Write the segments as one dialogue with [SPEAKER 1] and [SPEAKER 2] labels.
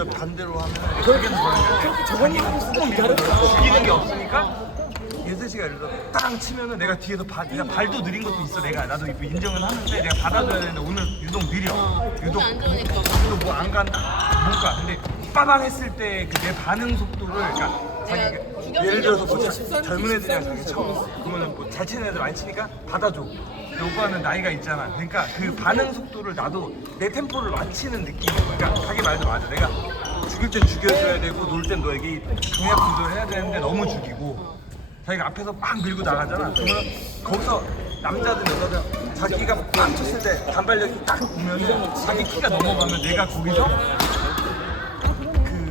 [SPEAKER 1] 들어 반대로 하면 저기는 자기가 꾹 밀고 죽이는 게 없으니까 예슬 씨가 예를 들어 땅 치면은 내가 뒤에서 바, 내가 발도 느린 것도 있어 내가. 나도 이거 인정은 하는데 내가 받아줘야 되는데 오늘 유독 느려. 유독.
[SPEAKER 2] 안 좋으니까.
[SPEAKER 1] 유독 뭐 안 간다 못가. 근데 빠방 했을 때 그 내 반응 속도를 그러니까 자기가 예를 들어서 뭐 자- 젊은 애들이랑 자기 쳐 그러면은 뭐잘 치는 애들 많이 치니까 받아줘 요거는 나이가 있잖아 그러니까 그 반응 속도를 나도 내 템포를 맞추는 느낌인 거야 그러니까 자기 말도 맞아 내가 죽일 땐 죽여줘야 되고 놀 땐 너에게 강약 조절해야 되는데 너무 죽이고 자기가 앞에서 막 밀고 나가잖아 그러면 거기서 남자든 여자든 자기가 막 쳤을 때 단발력이 딱 보면은 자기 키가 넘어가면 내가 거기서 그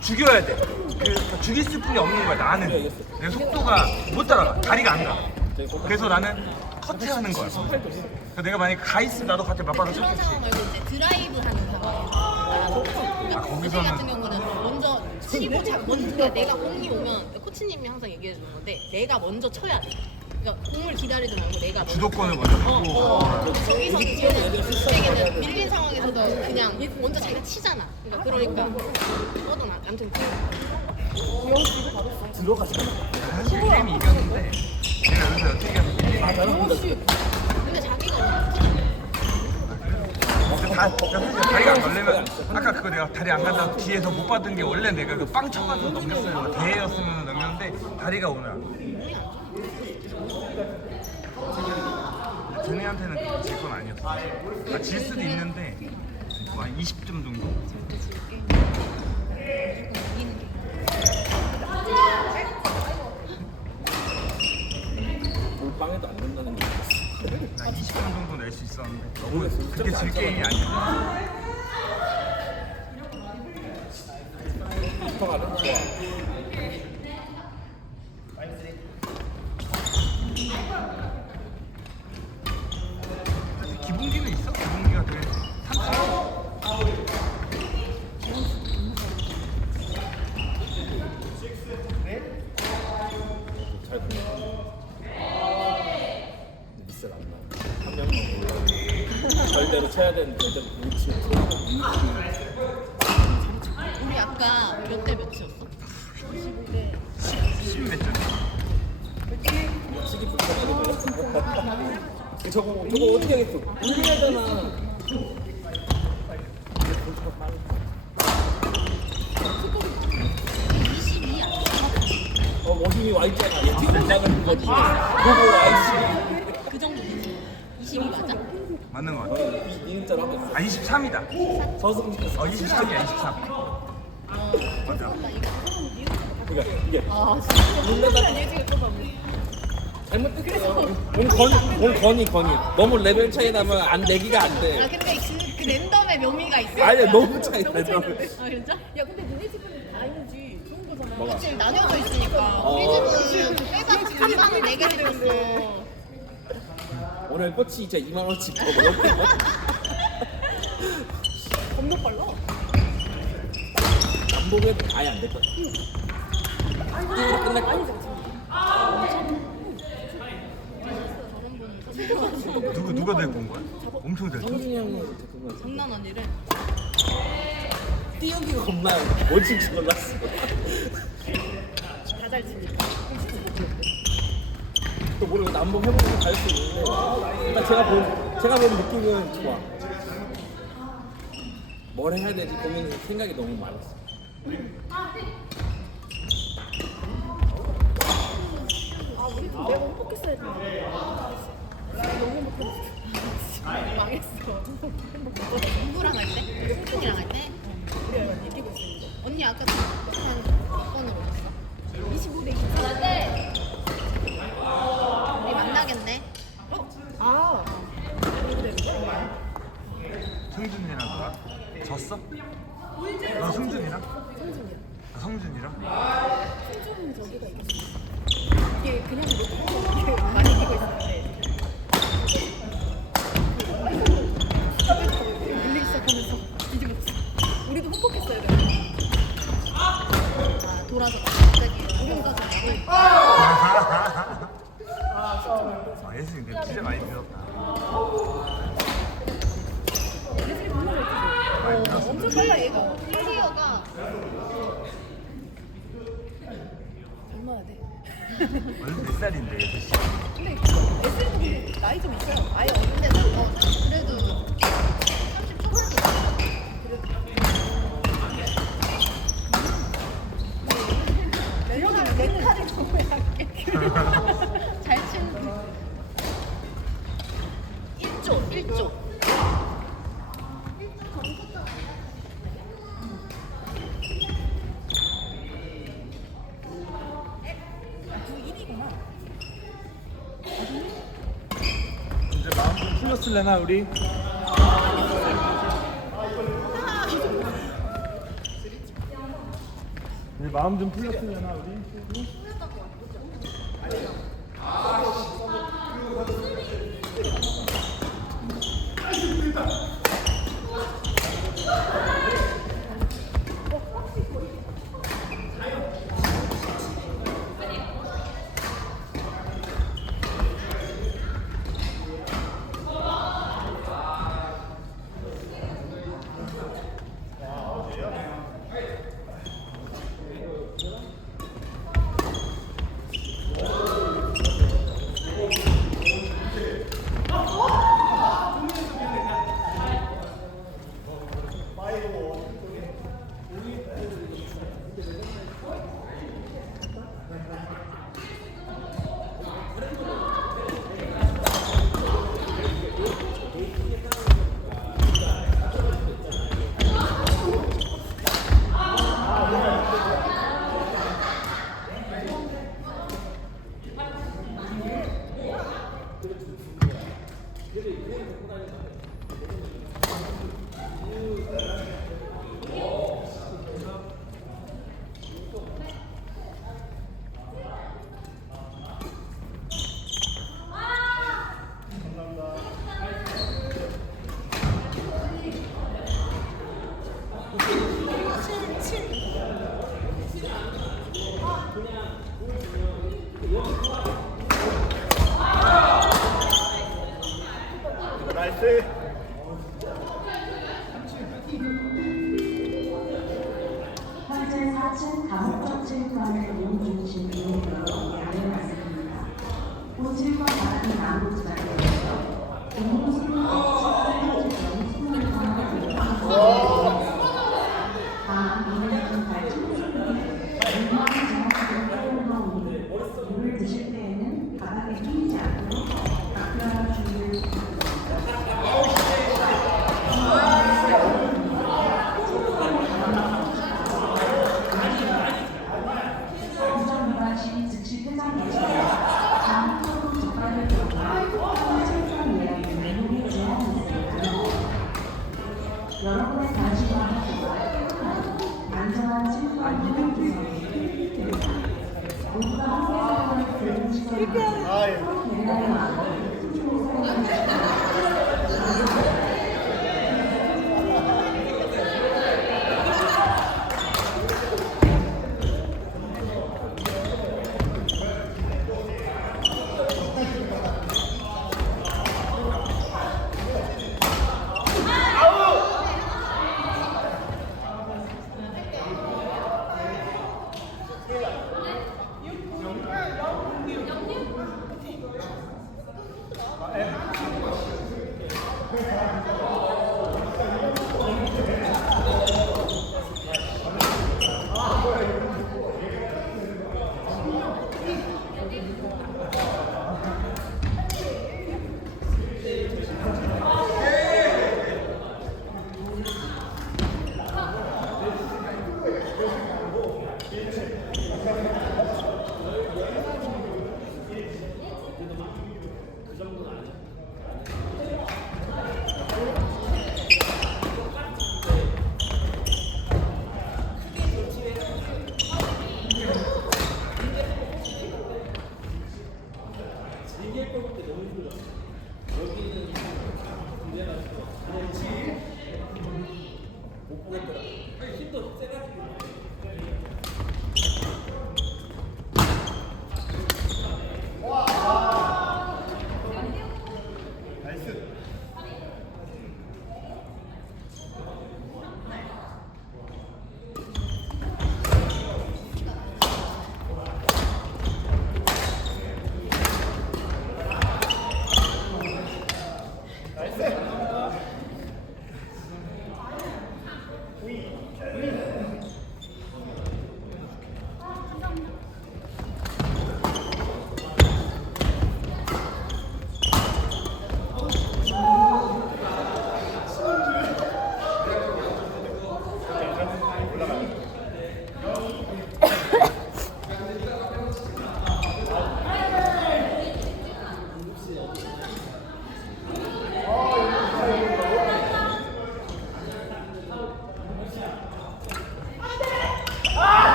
[SPEAKER 1] 죽여야 돼. 그 죽일 수뿐이 없는 거야. 나는 내 속도가 못 따라가. 다리가 안 가. 그래서 나는 커트하는 거야. 그래서 내가 만약 가 있으면 나도 같이 맞받아
[SPEAKER 2] 그런
[SPEAKER 1] 쳤겠지.
[SPEAKER 2] 상황 말고 이제 드라이브 하는 상황에서 그러니까
[SPEAKER 1] 거기서는-
[SPEAKER 2] 코치 같은 경우는 먼저 치고 자, 먼저 그러니까 내가 공이 오면 코치님이 항상 얘기해 주는 건데 내가 먼저 쳐야 돼. 그러니까 공을 기다리지 말고 내가 먼저
[SPEAKER 1] 주도권을 먼저
[SPEAKER 2] 어,
[SPEAKER 1] 갖고
[SPEAKER 2] 어. 저기서 얘는 밀린 상황에서도 그냥 먼저 자기가 치잖아. 그러니까 그러니까 뻗어나. 아무튼
[SPEAKER 1] 사실 게임이 이겼는데 내가 여기서 어떻게 그러니까 사실 다리가 안 걸리면 아까 그거 내가 다리 안 간다고 뒤에서 못 받은 게 원래 내가 그 빵 쳐가지고 넘겼어요. 대회였으면 넘겼는데 다리가 안 쟤네한테는 질 건 아니었어. 아, 질 수도 있는데 뭐 한 20점 정도
[SPEAKER 3] 빵해도 안 된다는 게 있었어.
[SPEAKER 1] 나 20점 정도 낼 수 있었는데 너무 그게 질 게임이 아니야.
[SPEAKER 3] 쳐야 되는데 치는.
[SPEAKER 2] 우리 아까 몇 대 몇이었어?
[SPEAKER 1] 10몇 점
[SPEAKER 3] 치기 불편하게 저거 저거 어떻게 하겠어? 올려야잖아. 어 머신이 와 있잖아. 얘 뒤로 나가는 거. 보고 와 있지.
[SPEAKER 2] 그 정도 되지. 22 맞아?
[SPEAKER 1] 맞는 거 같아
[SPEAKER 3] 이인자로 하고 있어.
[SPEAKER 1] 아 23이다
[SPEAKER 3] 서승
[SPEAKER 1] 어 23이야 23 맞아
[SPEAKER 3] 그러니까 이게
[SPEAKER 2] 아 진짜. 지금 봐
[SPEAKER 3] 잘못됐어. 오늘 건이 오늘 건이 건이 너무 레벨 차이 나면 안 내기가 안
[SPEAKER 2] 아
[SPEAKER 3] 돼.
[SPEAKER 2] 근데 그, 그 랜덤의 묘미가 있어.
[SPEAKER 3] 아니야 너무 차이 나.
[SPEAKER 2] 아 진짜?
[SPEAKER 4] 야 근데 니네 집은 다행이지 좋은 거잖아
[SPEAKER 3] 뭐가?
[SPEAKER 2] 그치 나뉘어져 있으니까. 우리 집은 빼가지고 반반을 네개 시켰어.
[SPEAKER 3] 오늘 꼬치 이제 2만 원씩 더 먹을게.
[SPEAKER 4] 겁나 빨라
[SPEAKER 3] 안 보면 아예 안될것 같아. 이거 끝날 거 같아.
[SPEAKER 1] 누구 누가 데리고 온 거야? 엄청 데리고
[SPEAKER 3] 성진이 형은 잠깐만
[SPEAKER 2] 장난 아니래.
[SPEAKER 3] 띄우기가 겁나 멋진 줄 몰랐어.
[SPEAKER 4] 다 잘 치니까
[SPEAKER 3] 또 모르고 남봉 해보고 갈수 있는데 일단 제가 본 제가 본 느낌은 좋아. 뭘 해야 되지 고민 생각이 너무 많았어.
[SPEAKER 4] 아 우리 좀 내가 행복했어야 돼 너무 행복했어 망했어
[SPEAKER 2] 누구랑 할 때? 승준이랑 할 때?
[SPEAKER 4] 우리 얼마 이기고 있어
[SPEAKER 2] 언니 아까 한 몇 번으로 오셨어?
[SPEAKER 4] 25대 24
[SPEAKER 2] 네. 우리 만나겠네.
[SPEAKER 4] 아 근데
[SPEAKER 1] 성준이랑 누가? 졌어? 너 성준이랑?
[SPEAKER 4] 성준이야
[SPEAKER 1] 아, 성준이랑?
[SPEAKER 4] 얼마나 돼?
[SPEAKER 3] 원래 몇 살인데 6시?
[SPEAKER 4] 근데 애들도 근데 나이 좀 있어요. 아예 없는데
[SPEAKER 2] 어, 그래도 30 초반이
[SPEAKER 4] 그래도. 몇 살, 몇 살이 정말 약해.
[SPEAKER 3] 칠래나 우리? 우리 마음 좀 풀렸으려나 우리?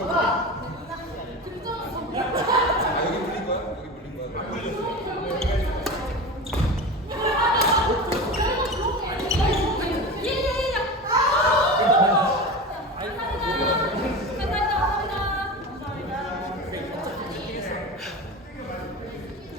[SPEAKER 5] 아,